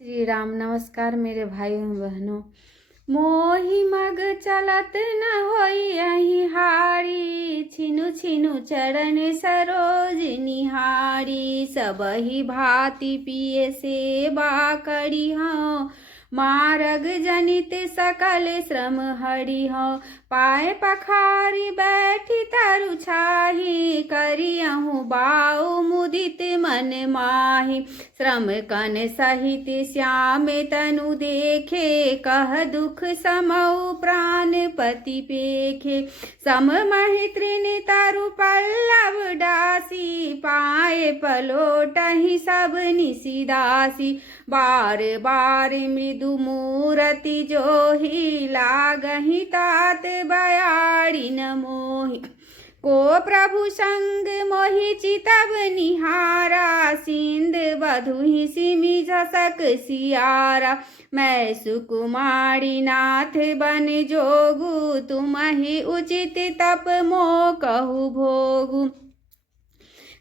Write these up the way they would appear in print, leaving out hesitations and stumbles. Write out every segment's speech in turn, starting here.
श्री राम। नमस्कार मेरे भाइयों बहनों। मोहि मग चलत न होई अहि हारी, छिनु छिनु चरण सरोज निहारी। सबहि भांति पिए सेवा करी हूँ, मारग जनित सकल श्रम हरि हूँ। पाए पखारी बैठी तरु छाही, करियहु बाऊ मुदित मन माही। श्रम कन सहित श्याम तनु देखे, कह दुख समऊ प्राण पति पेखे। सम महि तृण तरु पल्लव डासी, पाए पलोटहि सब निशिदासी। बार बार मृदु मूरति जोहि, लागहि तात बयाड़ी न मोहि। को प्रभु संग मोहि चितव निहारा, सिंध बधुहि सिमि झसक सियारा। मैं सुकुमारी नाथ बन जोगु, तुमहि उचित तप मो कहु भोगु।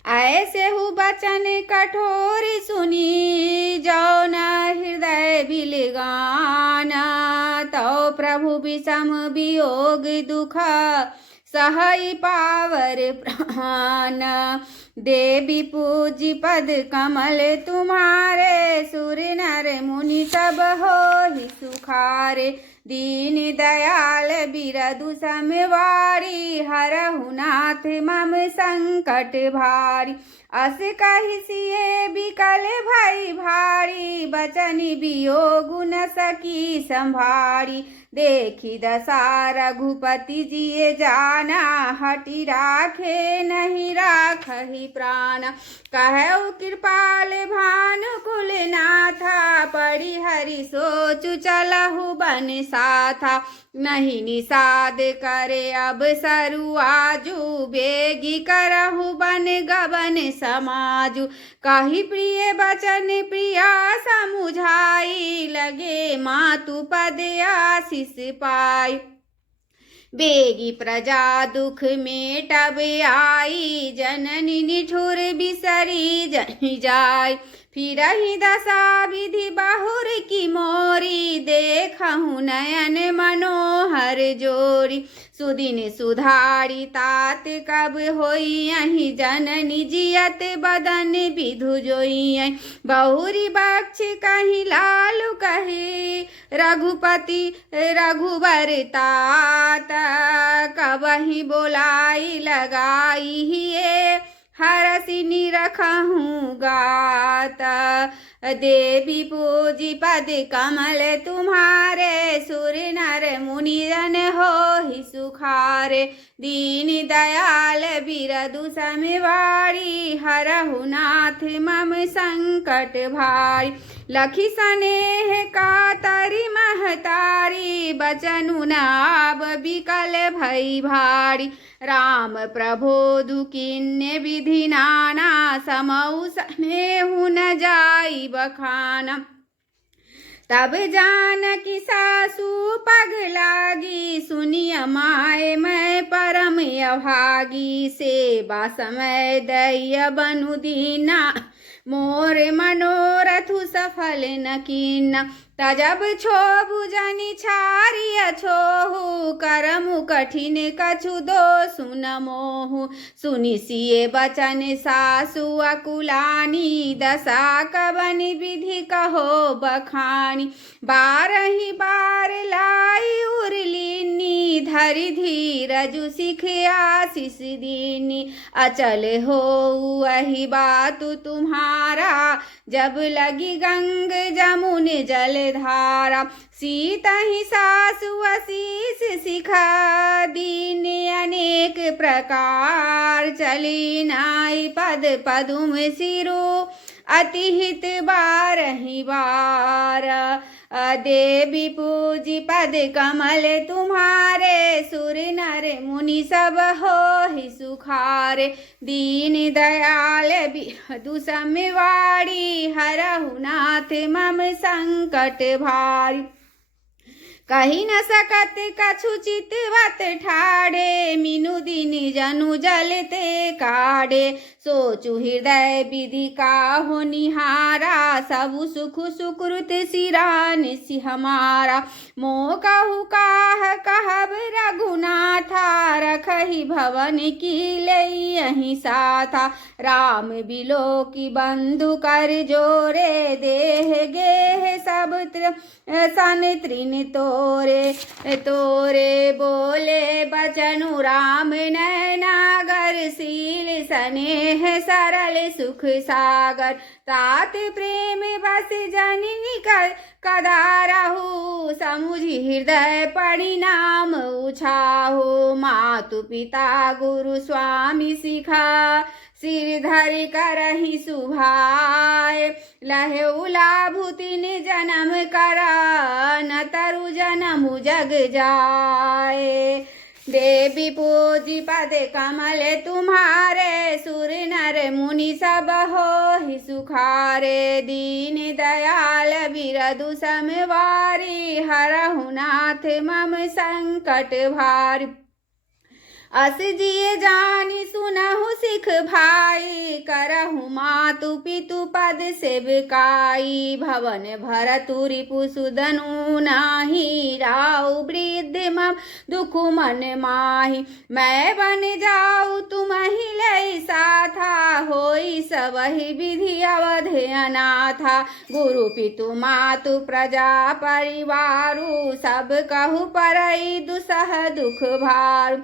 ऐसे हु बचन कठोर सुनी, जो न हृदय बिलगाना। तो प्रभु विषम वियोग दुख, सहई पावर प्राण। देवी पूजी पद कमल तुम्हारे, सुर नर मुनि सब होहि सुखारे। दीन दयाल बिरदु समवारी, हरहु नाथ मम संकट भारी। अस कहि सिए बिकल भई भारी, बचन बियोग न सकी संभारी। देखी दशा रघुपति जिए जाना, हटि राखे नहीं राखहि प्राण। कहु कृपाल भानुकुल नाथा, परि हरि सोचु चलहु बन साथा। नहीं निषाद करे अब सरु आजू, बेगी करहु बन गबन समाजु। कहि प्रिय बचन प्रिया समुझाई, लगे मातु पद आशीष पाई। बेगी प्रजा दुख मेटब आई, जननी निठुर बिसरी जनि जाय। फिरहि दशा विधि बहुर की मोरी, देखहु नयन मनोहर जोरी। सुदिन सुधारी तात कब होई अहि, जननी जियत बदन विधु जोई। बहुरी बक्ष कहि लालु कहि, रघुपति रघुबर तात। कबहि बोलाई लगाई हिये, हरसि निरखहु गात। देवी पूजी पद कमल तुम्हारे, सुर नर मुनि जन होहि सुखारे। दीन दयाल बिरदु समवारी, हरहु नाथ मम संकट भारी। लखि सनेह कातरि महतारी, बचनु न आब बिकल भई भारी। राम प्रबोधु किन्ने विधि नाना, समऊ सनेहु न जाई बखाना। तब जानकी सासु पग लागी, सुनिय माय मैं परम अभागी। सेवा समय दैय बनु दीना, मोर मनोरथु सफल न कीना। तजब छोबु जनि छारिय छोहु, करमु कठिन कछु दोषु न मोहु। सुनि सिए बचन सासु अकुलानी, दशा कवन विधि कहो बखानी। बारहि बार लाई उरलीनी, धरि धीरजु सिख आशीष दीनी। अचल होऊ अहि बातु तुम्हारा, जब लगी गंग जमुन जल धारा। सीतहि सासु आशीष सिखा, दीन अनेक प्रकार। चली नाई पद पदुम सिरु, अति हित बारहि बार। देवी पूजी पद कमल तुम्हारे, सुर नर मुनि सब होहि सुखारे। दीन दयाल बिरदु समवारी, हरहु नाथ मम संकट भारी। कही न सकत कछु चितवत ठाड़े, मीनु दिन जनु जलते काढ़े। सोचु हृदय विधि काहु निहारा, सबु सुख सुकृत सिरान सि हमारा। मोह कहु काह कहब रघुनाथा, रखहि भवन की लई साथा। राम बिलो की बंधु कर जोरे, देह गेह सब सन त्रिन तोरे। तोरे बोले बचनु राम नैनागर, शील स्नेह सरल सुख सागर। तात प्रेम बस जननी कदारहु, समुझि हृदय परिणाम उछाहु। मातु पिता गुरु स्वामी सिखा, सिर धरि करहि सुभाय। लहेउ लाभु तिन जन्म करा, न तरु जन्मु जग जाए। देवी पूजी पद कमल तुम्हारे, सुर नर मुनि सब होहि सुखारे। दीन दयाल बिरदु समवारी, हरहु नाथ मम संकट भारी। अस जिय जानि सुनहु सिख भाई, करहु मातु पितु पद सेविकाई। भवन भरतु रिपु सुदनु नाही, राउ वृद्ध मम दुख मन माही। मैं बन जाऊ तुमहि लई साथा, होई सबहि विधि अवध अनाथा। गुरु पितु मातु प्रजा परिवारु, सब कहु परई दुसह दुख भारू।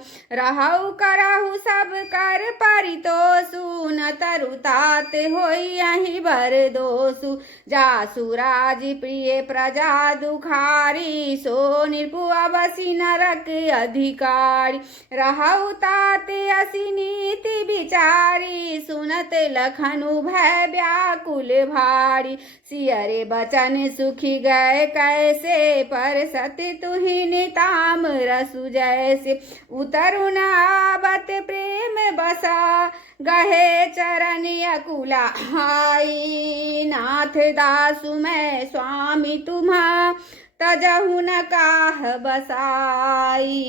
रहु करहु सब कर परितोषु, न तरु तात होई अहि बर दोषु। जासु राज प्रिय प्रजा दुखारी, सो निर्भु अवसि नरक अधिकारी। रहु तात असि नीति विचारी, सुनत लखनु भय व्याकुल भारी। सियरे बचन सुखी गए कैसे, पर सति तुहि निताम रसु जैसे। उतरु न आवत प्रेम बसा, गहे चरण अकुला हाई। नाथ दासु मैं स्वामी तुम्हा, तजहु न काह बसाई।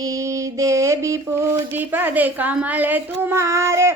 देवी पूजी पद कमल तुम्हारे,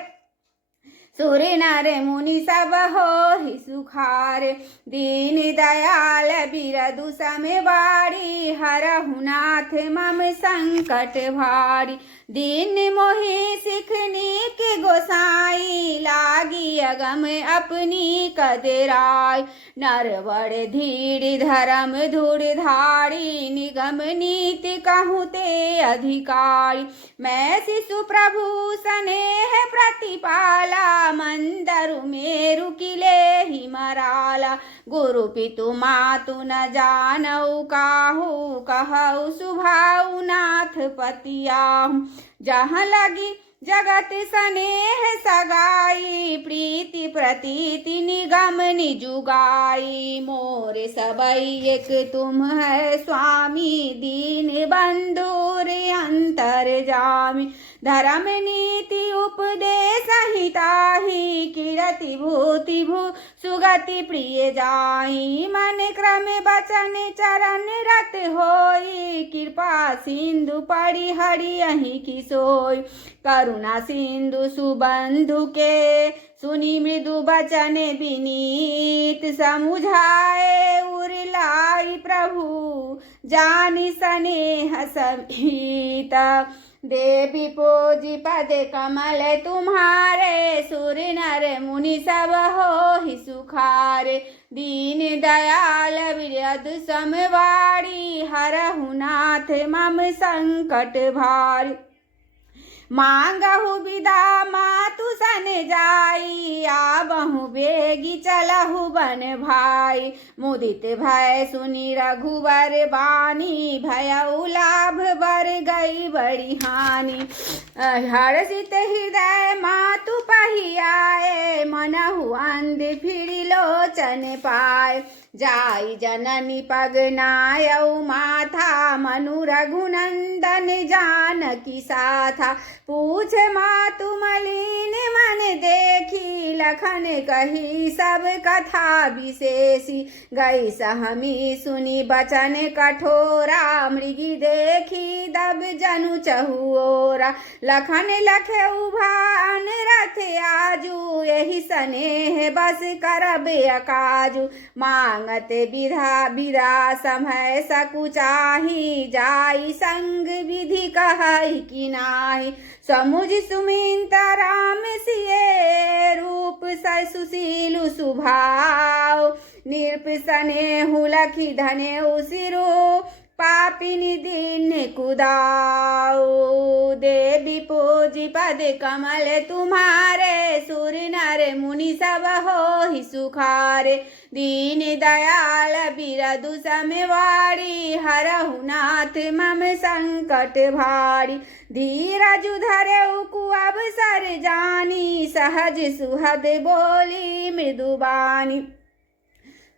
सुर नर मुनि सब होहि सुखारे। दीन दयाल बिरदु समवारी, हरहु नाथ मम संकट भारी। दीन मोहि सिखनी के गोसाई, लागी अगम अपनी कदराई। नर बड़ धीर धर्म धुर धारी, निगम नीति कहूँ ते अधिकारी। मैं शिशु प्रभु स्नेह प्रतिपाला, मंदरु मेरु किले ही मराला। गुरु पितु मातु न जानऊ काहू, कहऊ सुभाऊ नाथ पतियाहू। जहाँ लगी जगत स्नेह सगाई, प्रीति प्रतीति निगम निजुगाई। मोरे सबई एक तुम है स्वामी, दीन बंधुर अंतर जामी। धर्म नीति उपदेश हिताही, कीरति भूति भू सुगति प्रिय जाई। मन क्रम बचन चरण रत होई, कृपा सिंधु परि हरि अहि की सोई। करुणा सिंधु सुबंधु के, सुनि मृदु बचन विनीत। समुझाए उरलाई प्रभु, जानि स्नेह समीत। देवी पूजी पद कमल तुम्हारे, सुर नर मुनि सब होहि सुखारे। दीन दयाल बिरदु समवारी, हरहु नाथ मम संकट भारी। मांगहु विदा मातु सन जाई, आबहु बेगी चलहु बन भाई। मुदित भय सुनि रघुवर बानी, भयउ लाभ बर गई बड़ी हानि। हर्षित हृदय मातु पहियाए, मनहु अंध फिरि लोचन पाए। जाई जननी पग नायऊ माथा, मनु रघुनंदन जानकी साथा। पूछ मातु मलिन मन देखी, लखन कही सब कथा विशेषी। गई सहमी सुनी बचन कठोरा, मृगी देखी दब जनु चहुओरा। लखन लखे उभान रथ आजू, यही स्नेह बस करब अकाजू। मांगत विधा समय सकुचाही, जाई संग विधि कहई कि नाही। समुझ सुमिंता राम सिए, रूप सुशीलु सुभाव। निर्प स्नेहु लखी धने उसिरो, पापिनी दीन कुदाओ। देवी पूजी पद कमल तुम्हारे, सुर नर मुनि सब हो ही सुखारे। दीन दयाल बिरदु समवाड़ी, हरहु नाथ मम संकट भारी। धीरजु धरऊ कुअवसर जानी, सहज सुहद बोली मृदुबानी।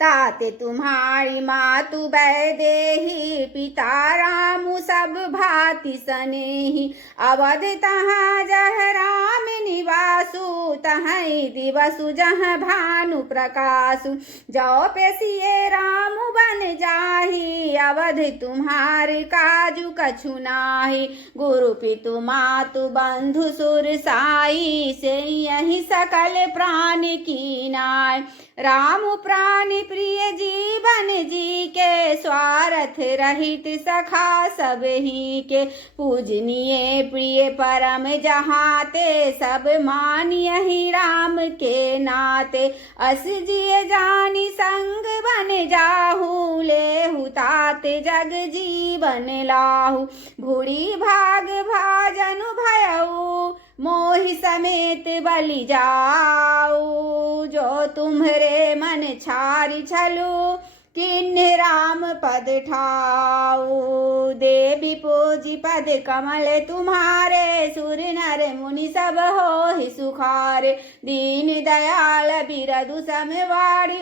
ताते तुम्हारी मातु वैदेही, पिता रामु सब भांति सनेही। अवध तहाँ जह राम निवासु, तहीं दिवसु जहाँ भानु प्रकाशु। जो पेसिए रामु बन जाही, अवध तुम्हार काजु कछु नाही। गुरु पितु मातु बंधु सुर साई, से यही सकल प्राण की नाय। राम प्राण प्रिय जीवन जी के, स्वार्थ रहित सखा सब ही के। पूजनीय प्रिय परम जहाते, सब मानियहि राम के नाते। अस जिय जानी संग बन जाहू, लेहु तात जग जीवन लाहू। भूरी भाग भाजनु भयऊ, मोहि समेत बलि जाऊ। जो तुम्हरे मन छारी छलु, किन्ह राम पद ठाऊ। देवी पूजी पद कमल तुम्हारे, सुर नर मुनि सब हो ही सुखारे। दीन दयाल बिरदु समवाड़ी,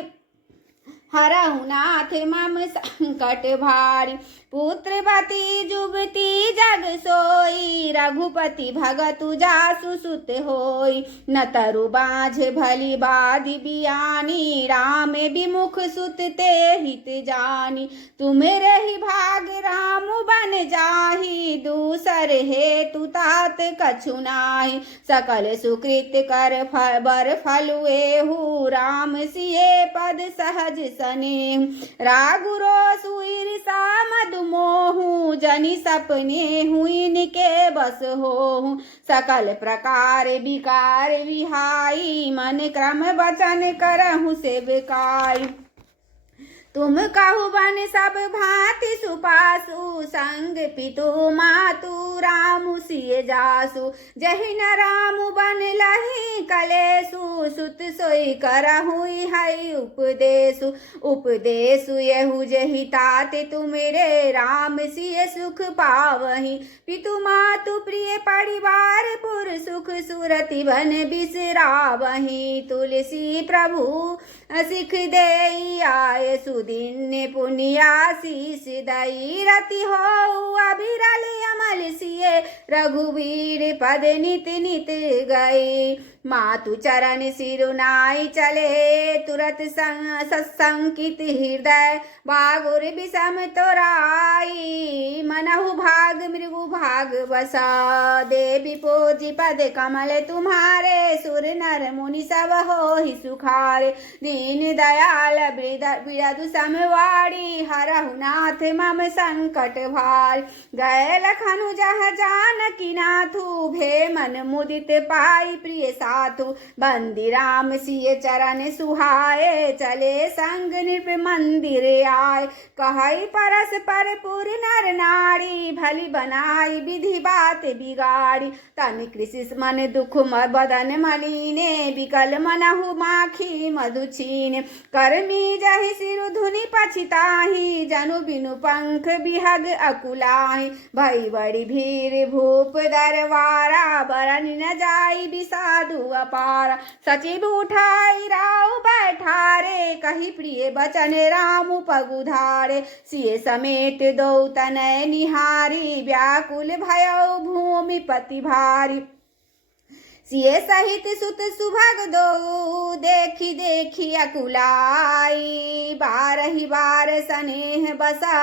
हरहु नाथ मम संकट भारी। पुत्रवती जुबती जग सोई, रघुपति भगतु जासु सुत होई। न तरु बाझ भली बाधि बियानी, राम विमुख सुत ते हित जानी। तुम्हेरे ही भाग राम बन जाही, दूसर हेतु तात कछु नाही। सकल सुकृत कर बर फलु एहु, राम सिए पद सहज सनेहु। रागुरो सुईर्षा मधु मोहू, जनि सपने हुइन के बस होहू। सकल प्रकार विकार विहाई, मन क्रम वचन करहु सेवकाई। तुम कहु बन सब भांति सुपासु, संग पितु मातु रामु सिय जासु। जहि न रामु बन लहि कलेसु, सुत सोई करहु हई उपदेसु। उपदेसु यहु जहि ताते तुमरे, राम सिय सुख पावहि। पितु मातु प्रिय परिवार पुर, सुख सुरति बन बिसरावहि। तुलसी प्रभु सिख देई आय, सुदिन पुण्यासीस दई। रति हो अबिरल अमल सिए, रघुवीर पद नित नित गए। मातु चरण सिरुनाई चले, तुरत सत्संकित हृदय। बागुर विषम तोराई, मनहु भाग मृगु भाग बसा। देवी पूजी पद कमल तुम्हारे, सुर नर मुनि सब हो ही सुखारे। दीन दयाल बिरदु समवाड़ी, हरहु नाथ मम संकट भार। गए लखनु जह जानकी नाथु, भे मन मुदित पाई प्रिय साथु। बंदी राम सिय चरण सुहाए, चले संग नृप मंदिर आए। कहई परस पर पुर नर नारी, भली बनाई विधि बात बिगाड़ी। तन कृषि मन दुख बदन मलिने, विकल मनहु माखी मधु छीने। कर्मी जहि सिरु धुनि पछिताहि, जनु बिनु पंख बिहग अकुलाहि। भई बड़ी भीर भूप दरबारा, बरन न जाई बिसाधु अपारा। सचिव उठाई राव बैठारे, कही प्रिय बचन राम पगुधारे। सिय समेत दो तनय निहारी, व्याकुल भयउ भूमि पति भारी। सिए सहित सुत सुभग दो देखी देखी अकुलाई बारही बार स्नेह बसा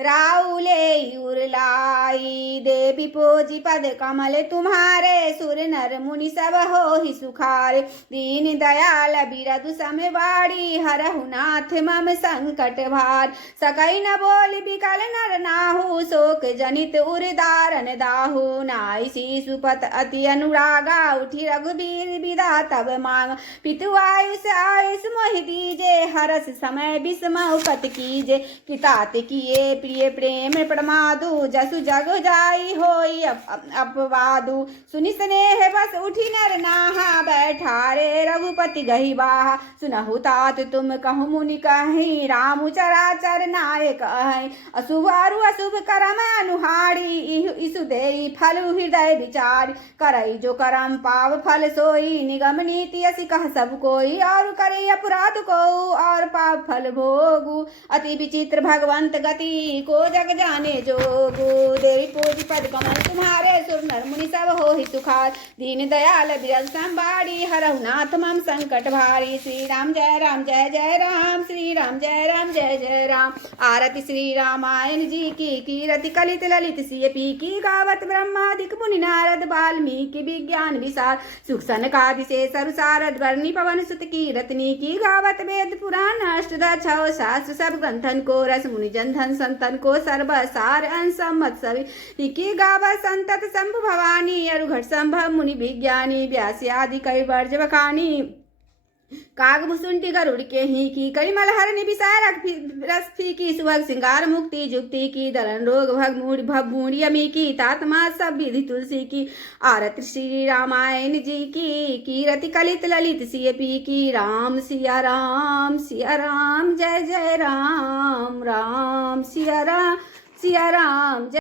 राउले उरलाई देवी पोजी पद कमल तुम्हारे सुर नर मुनि सब हो ही सुखारे दीन दयाल बिरदु समय बाड़ी हरहु नाथ मम संकट भार सकई न बोल बिकल नर नाहु शोक जनित उर्दारन दाहु नाई शिशुपत अति अनुरागा उठी रघुबीर विदा तब मांग पितु आयुष आयुष मोहि दीजे हरस समय विस्मय उपत कीजे कितात किए प्रिय प्रेम प्रमादु जसु जग जाई होई अपवादु सुनि स्नेह बस उठी नर नाहा बैठारे रघुपति गही बाहा सुनहु तात तुम कहु मुनि कहि राम चराचर नायक अहि अशुभ अरु अशुभ करम अनुहारी इसु देई फल हृदय विचार करई जो करम पाव फल सोई निगम नीति असि कह सब कोई और करे अपराध को और पाप फल भोगु अति विचित्र भगवंत गति को जग जाने जोगु देवी पूज पद कमल तुम्हारे सुर नर मुनि सब हो ही सुखार दीन दयाल बिरल संबाड़ी हरहु नाथ मम संकट भारी श्री राम जय राम श्री राम जय जय राम आरती श्री रामायण जी की कीरति कलित ललित सियपी की गावत ब्रह्मादिक मुनि नारद वाल्मीकि विज्ञान विशाल सुख सनकादि से सरु सारद वर्णि पवन सुत की रत्नी की गावत वेद पुराण अष्टदश छौ शास्त्र सब ग्रंथन को रस मुनि जन धन संतन को सर्व सार अंसमत सभी की गावत संतत शंभु भवानी अरुघट संभव मुनि विज्ञानी व्यास आदि कई वर्ज बखानी काग भुसुंटी गरुड़ के ही की कई मलहर निबिसार रस फीकी सुभग सिंगार मुक्ति जुक्ति की दलन रोग भग मूढ़ अमी की तात्मा सब विधि तुलसी की आरती श्री रामायण जी की कीरति कलित ललित सियपी की राम सिया राम जय जय राम राम सिया राम